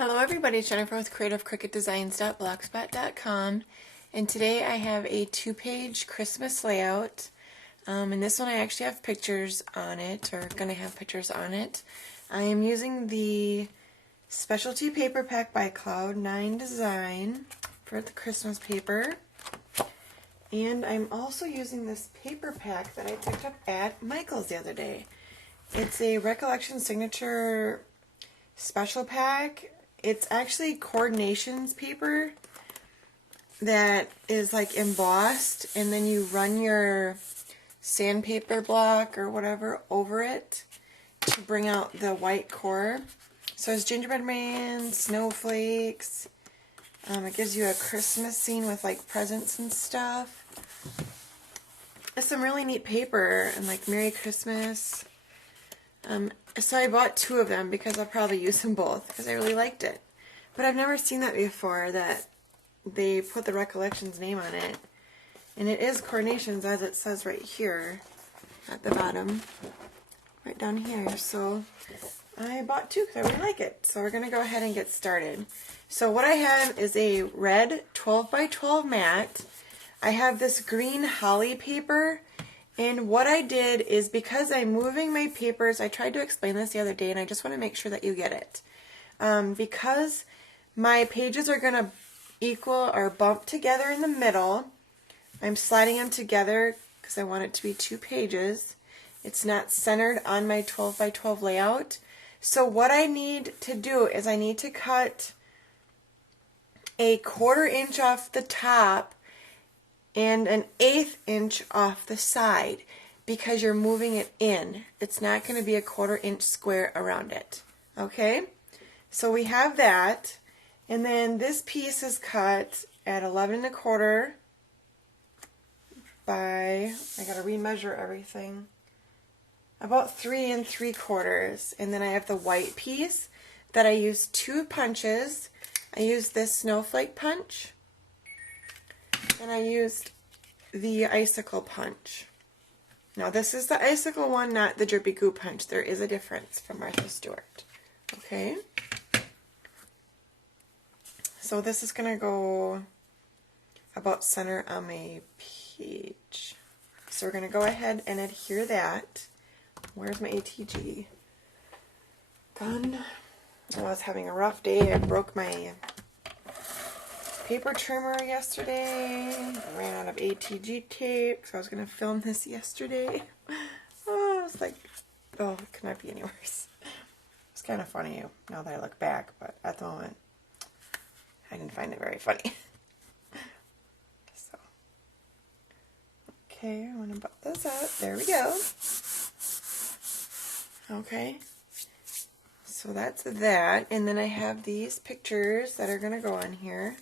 Hello everybody, it's Jennifer with creativecricketdesigns.blogspot.com, and today I have a two-page Christmas layout. And this one I actually have pictures on it, or going to have pictures on it. I am using the specialty paper pack by Cloud9 Design for the Christmas paper. And I'm also using this paper pack that I picked up at Michael's the other day. It's a Recollection Signature special pack. It's actually coordinations paper that is like embossed, and then you run your sandpaper block or whatever over it to bring out the white core. So it's gingerbread man, snowflakes. It gives you a Christmas scene with like presents and stuff. It's some really neat paper, and like Merry Christmas. So I bought two of them because I'll probably use them both because I really liked it. But I've never seen that before, that they put the Recollections name on it. And it is Coordinations, as it says right here at the bottom, right down here. So I bought two because I really like it. So we're going to go ahead and get started. So what I have is a red 12x12 mat. I have this green holly paper. And what I did is, because I'm moving my papers, I tried to explain this the other day, and I just want to make sure that you get it. Because my pages are going to equal or bump together in the middle, I'm sliding them together because I want it to be two pages. It's not centered on my 12x12 layout. So what I need to do is I need to cut a 1/4 inch off the top and an 1/8 inch off the side, because you're moving it in. It's not going to be a 1/4 inch square around it. Okay? So we have that. And then this piece is cut at 11 1/4 by, I got to remeasure everything, about 3 3/4. And then I have the white piece that I used two punches. I used this snowflake punch, and I used the icicle punch. Now this is the icicle one, not the drippy goo punch. There is a difference from Martha Stewart. Okay? So this is going to go about center on my page. So we're going to go ahead and adhere that. Where's my ATG gun? I was having a rough day. I broke my paper trimmer yesterday. I ran out of ATG tape, so I was going to film this yesterday. Oh, I was like, oh, it could not be any worse. It's kind of funny now that I look back, but at the moment, I didn't find it very funny. So, okay, I'm going to butt this up. There we go. Okay. So that's that, and then I have these pictures that are going to go on here.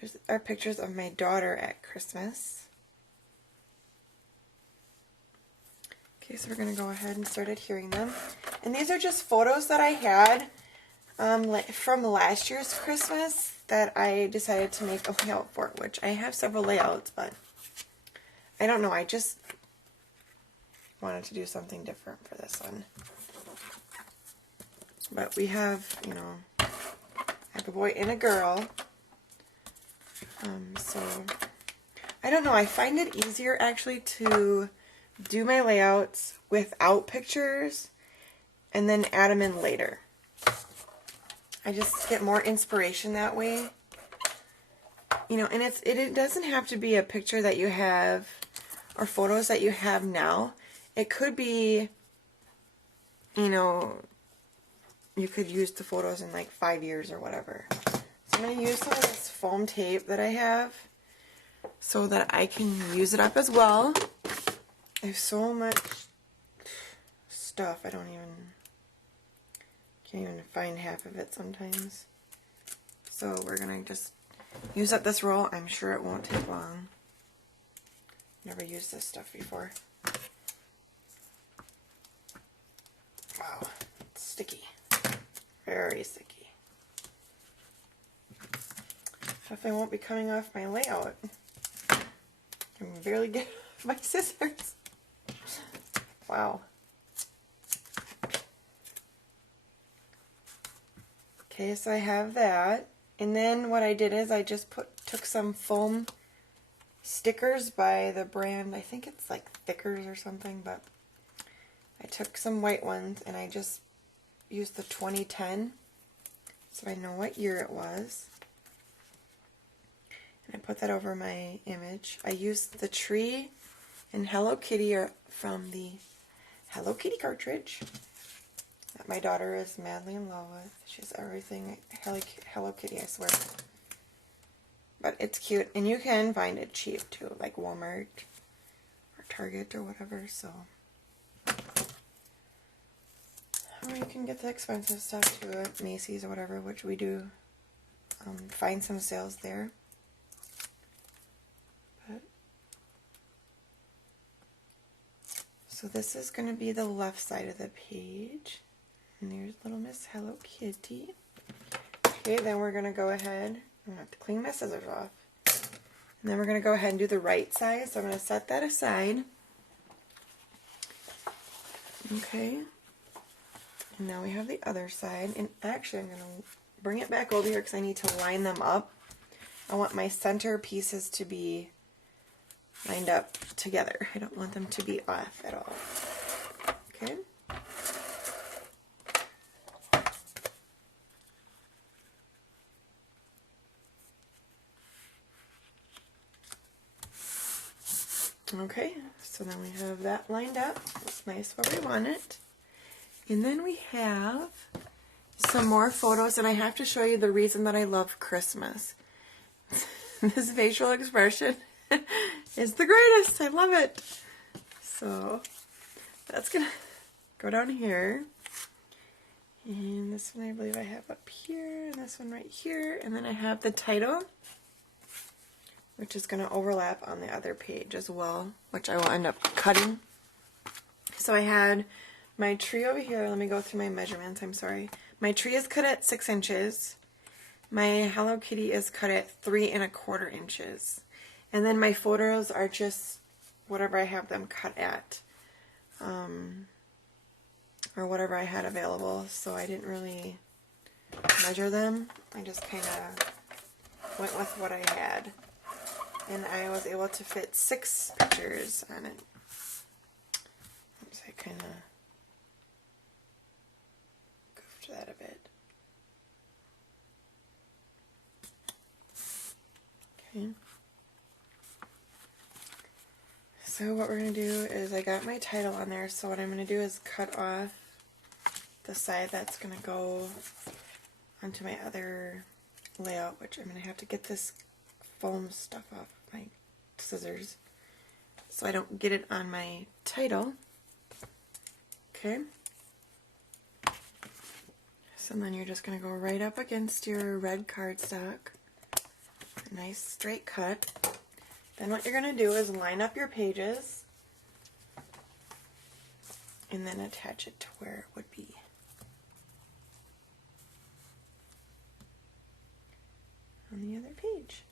There's our pictures of my daughter at Christmas. Okay, so we're going to go ahead and start adhering them. And these are just photos that I had from last year's Christmas that I decided to make a layout for, which I have several layouts, but I don't know, I just wanted to do something different for this one. But we have, you know, I have a boy and a girl. So, I don't know, I find it easier actually to do my layouts without pictures and then add them in later. I just get more inspiration that way. You know, and it doesn't have to be a picture that you have or photos that you have now. It could be, you know, you could use the photos in like 5 years or whatever. So I'm going to use some of this foam tape that I have so that I can use it up as well. I have so much stuff, I can't even find half of it sometimes. So we're going to just use up this roll. I'm sure it won't take long. Never used this stuff before. Wow, it's sticky. Very sticky. Definitely won't be coming off my layout. I can barely get off my scissors. Wow. Okay, so I have that. And then what I did is I just took some foam stickers by the brand, I think it's like Thickers or something, but I took some white ones and I just used the 2010 so I know what year it was. And I put that over my image. I used the tree and Hello Kitty are from the Hello Kitty cartridge that my daughter is madly in love with. She's everything Hello Kitty, I swear. But it's cute, and you can find it cheap too, like Walmart or Target or whatever, so. Or you can get the expensive stuff too at Macy's or whatever, which we do find some sales there. But, so this is going to be the left side of the page. And there's little Miss Hello Kitty. Okay, then we're going to go ahead. I'm going to have to clean my scissors off. And then we're going to go ahead and do the right side. So I'm going to set that aside. Okay. And now we have the other side. And actually I'm going to bring it back over here because I need to line them up. I want my center pieces to be lined up together. I don't want them to be off at all. Okay. Okay, so then we have that lined up. It's nice where we want it. And then we have some more photos, and I have to show you the reason that I love Christmas. This facial expression is the greatest. I love it. So that's going to go down here. And this one I believe I have up here, and this one right here. And then I have the title, which is going to overlap on the other page as well, which I will end up cutting. So I had my tree over here. Let me go through my measurements. I'm sorry. My tree is cut at 6 inches. My Hello Kitty is cut at 3 1/4 inches. And then my photos are just whatever I have them cut at. Or whatever I had available. So I didn't really measure them. I just kind of went with what I had. And I was able to fit 6 pictures on it. Oops, I kind of goofed that a bit. Okay. So what we're going to do is I got my title on there, so what I'm going to do is cut off the side that's going to go onto my other layout, which I'm going to have to get this foam stuff off of my scissors so I don't get it on my title. Okay. So then you're just going to go right up against your red cardstock. A nice straight cut. Then what you're going to do is line up your pages and then attach it to where it would be. On the other page.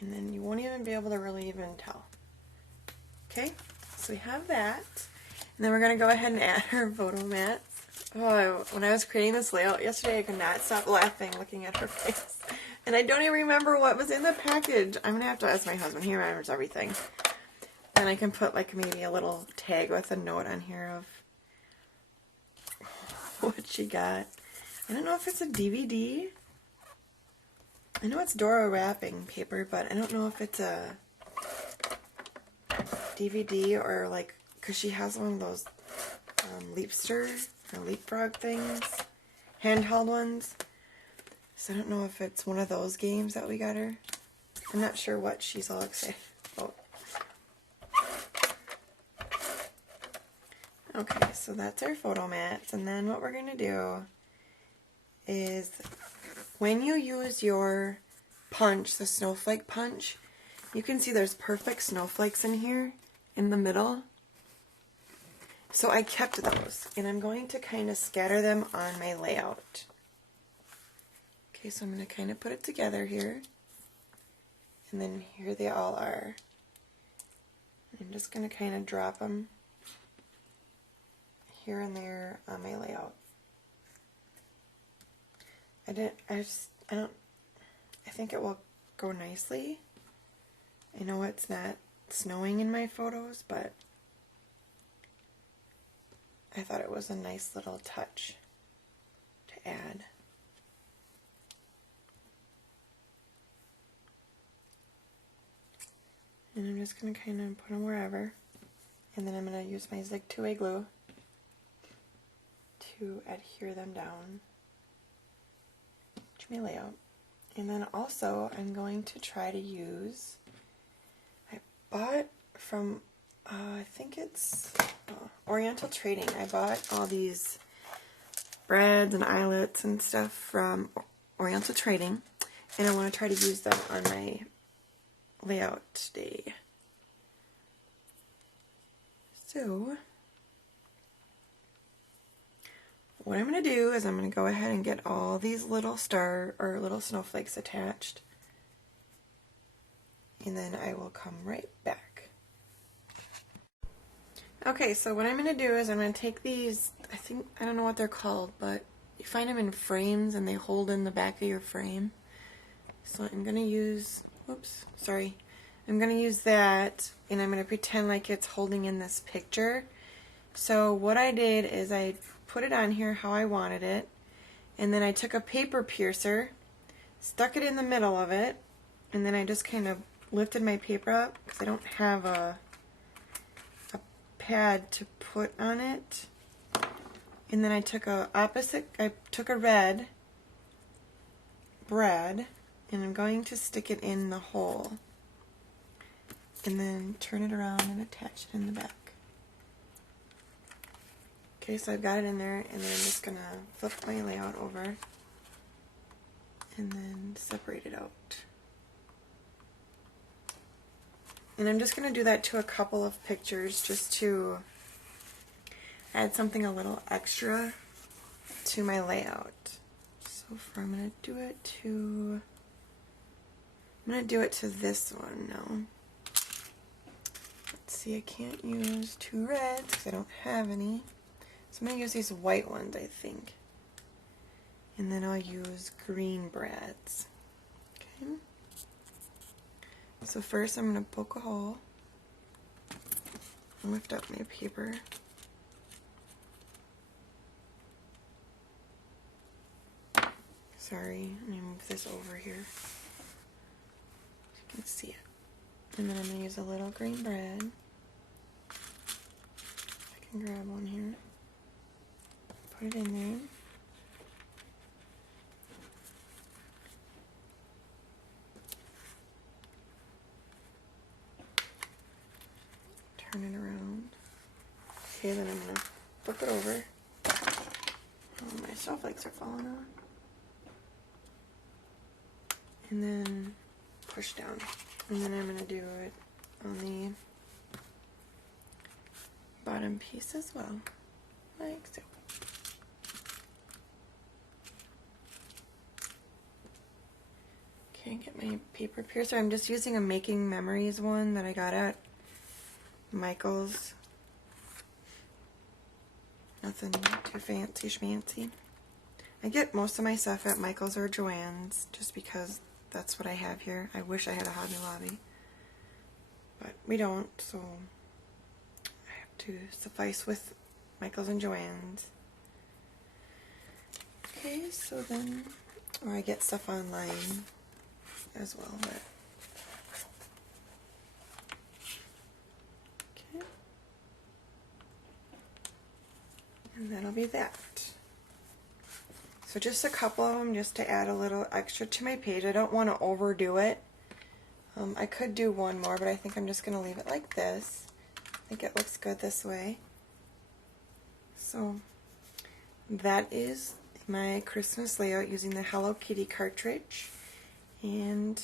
And then you won't even be able to really even tell. Okay, so we have that. And then we're going to go ahead and add our photo mats. Oh, when I was creating this layout yesterday, I could not stop laughing looking at her face. And I don't even remember what was in the package. I'm going to have to ask my husband. He remembers everything. And I can put like maybe a little tag with a note on here of what she got. I don't know if it's a DVD. I know it's Dora wrapping paper, but I don't know if it's a DVD or like, because she has one of those Leapster or Leapfrog things, handheld ones. So I don't know if it's one of those games that we got her. I'm not sure what she's all excited about. Okay, so that's our photo mats, and then what we're going to do is when you use your punch, the snowflake punch, you can see there's perfect snowflakes in here in the middle. So I kept those, and I'm going to kind of scatter them on my layout. Okay, so I'm going to kind of put it together here, and then here they all are. I'm just going to kind of drop them here and there on my layout. I think it will go nicely. I know it's not snowing in my photos, but I thought it was a nice little touch to add. And I'm just going to kind of put them wherever. And then I'm going to use my Zig 2-way glue to adhere them down to my layout. And then also I'm going to try to use, I bought from, I think it's Oriental Trading. I bought all these breads and eyelets and stuff from Oriental Trading. And I want to try to use them on my layout today. So what I'm going to do is I'm going to go ahead and get all these little little snowflakes attached, and then I will come right back. Okay, so what I'm going to do is I'm going to take these, I don't know what they're called, but you find them in frames and they hold in the back of your frame. So I'm going to use, I'm going to use that, and I'm going to pretend like it's holding in this picture. So what I did is I put it on here how I wanted it, and then I took a paper piercer, stuck it in the middle of it, and then I just kind of lifted my paper up because I don't have a pad to put on it. And then I took a red bread, and I'm going to stick it in the hole, and then turn it around and attach it in the back. Okay, so I've got it in there, and then I'm just going to flip my layout over and then separate it out. And I'm just going to do that to a couple of pictures just to add something a little extra to my layout. So I'm going to do it to this one now. Let's see, I can't use two reds because I don't have any. So I'm going to use these white ones, I think. And then I'll use green brads. Okay. So first I'm going to poke a hole and lift up my paper. Sorry, let me move this over here so you can see it. And then I'm going to use a little green brad. I can grab one here. Put it in there. Turn it around. Okay, then I'm going to flip it over. Oh, my snowflakes are falling off. And then push down. And then I'm going to do it on the bottom piece as well, like so. Okay, get my paper piercer. I'm just using a Making Memories one that I got at Michael's. Nothing too fancy schmancy. I get most of my stuff at Michael's or Joann's just because that's what I have here. I wish I had a Hobby Lobby, but we don't, so I have to suffice with Michael's and Joann's. Okay, so then, or I get stuff online as well, but okay, and that'll be that. So just a couple of them just to add a little extra to my page. I don't want to overdo it. I could do one more, but I think I'm just going to leave it like this. I think it looks good this way. So that is my Christmas layout using the Hello Kitty cartridge. And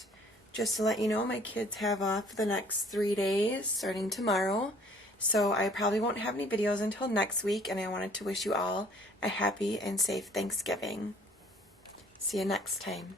just to let you know, my kids have off the next 3 days starting tomorrow. So I probably won't have any videos until next week, and I wanted to wish you all a happy and safe Thanksgiving. See you next time.